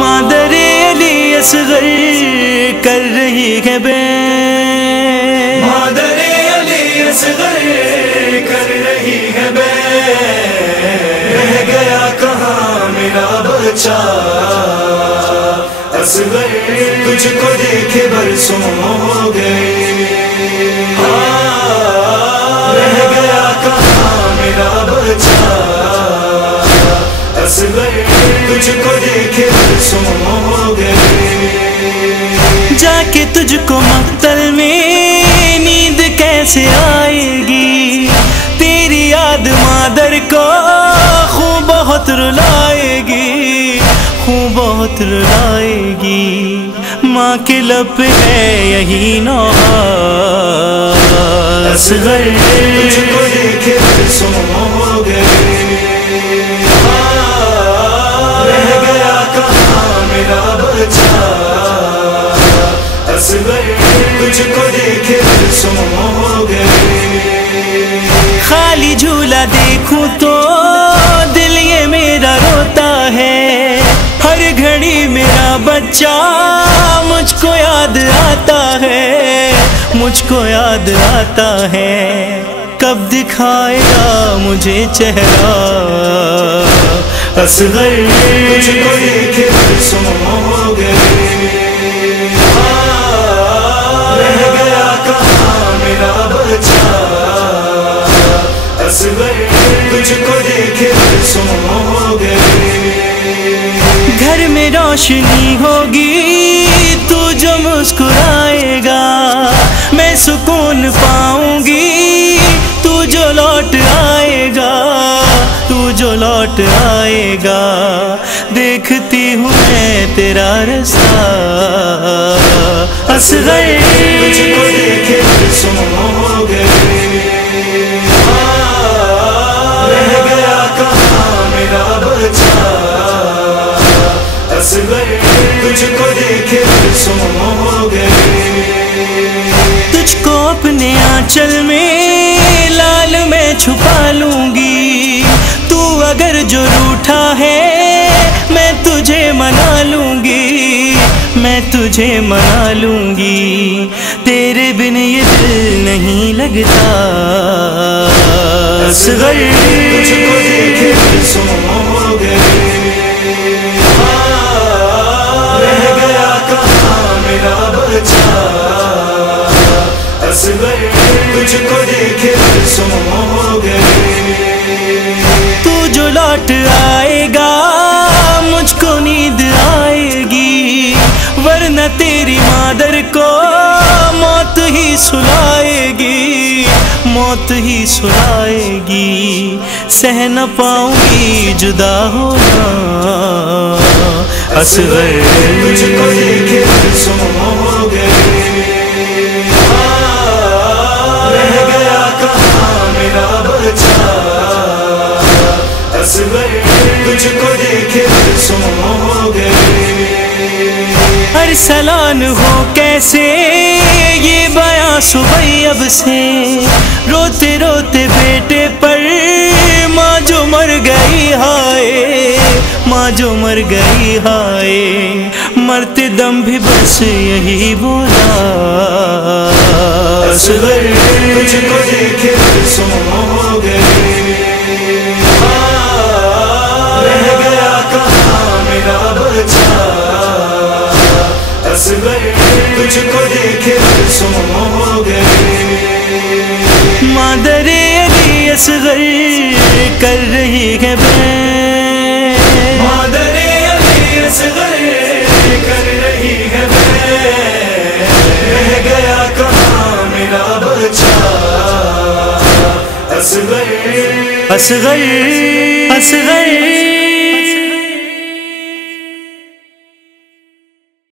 مادر علی اصغر کر رہی ہے بے، مادر علی اصغر کر رہی ہے بے، رہ گیا کہاں میرا بچہ اصغر، تجھ کو دیکھے برسوں ہو گئے، رہ گیا کہاں میرا بچہ اصغر، تجھ کو دیکھے برسوں ہو گئے، جا کے تجھ کو مقتل میں نیند کیسے آئے گی، تیری یاد مادر کو خوب بہت رلائے گی، خوب بہت رلائے گی، ماں کے لب پہ ہے یہی نوحہ اصغر، تجھ کو دیکھے برسوں ہو گئے، رہ گیا کہاں میرا بچہ اصغر، تجھ کو دیکھے برسوں ہو گئے، خالی جھولا دیکھوں تو دل یہ میرا روتا ہے، ہر گھڑی میرا بچہ مجھ کو یاد آتا ہے، مجھ کو یاد آتا ہے، کب دکھائے گا مجھے چہرہ اصغر، تجھ کو دیکھے برسوں ہو گئے، رہ گیا کہاں میرا بچہ اصغر، تجھ کو دیکھے برسوں ہو گئے، گھر میں روشنی ہوگی تو جو مسکرائے گا، میں سکون پاؤں گی تو جو لوٹ آئے گا، تو جو لوٹ آئے گا، دیکھتی ہوں میں تیرا رستہ اصغر، تجھ کو دیکھے برسوں ہو گئے، رہ گیا کہاں میرا بچہ اصغر، تجھ کو دیکھے برسوں ہو گئے، تجھ کو اپنے آنچل میں لال میں چھپا لوں گی، تو اگر جو روٹھا ہے میں تجھے منا لوں گی، میں تجھے منا لوں گی، تیرے بن یہ دل نہیں لگتا اصغر، تجھ کو دیکھے برسوں ہو گئے، رہ گیا کہاں میرا بچہ اصغر، تجھ کو دیکھے برسوں ہو گئے، تو جو لوٹ آئے گا مجھ کو نیند آئے گی، ورنہ تیری مادر کو موت ہی سلائے گی، موت ہی سلائے گی، سہ نہ پاؤں گی جدا ہونا اصغر، تجھ کو دیکھے برسوں ہو گئے، رہ گیا کہاں میرا بچہ اصغر، تجھ کو دیکھے برسوں ہو گئے، ارسلان ہو کیسے یہ بیاں سبیب سے، روتے روتے بیٹے پر ماں جو مر گئی ہائے، ماں جو مر گئی ہائے، مرتے دم بھی بس یہی بولا اصغر، تجھ کو دیکھے برسوں ہو گئے، رہ گیا کہاں میرا بچہ اصغر، تجھ کو دیکھے برسوں ہو گئے، مادر علی اصغر کر رہی ہے بے، مادر علی اصغر کر رہی ہے بے، رہ گیا کہاں میرا بچہ اصغر، اصغر اصغر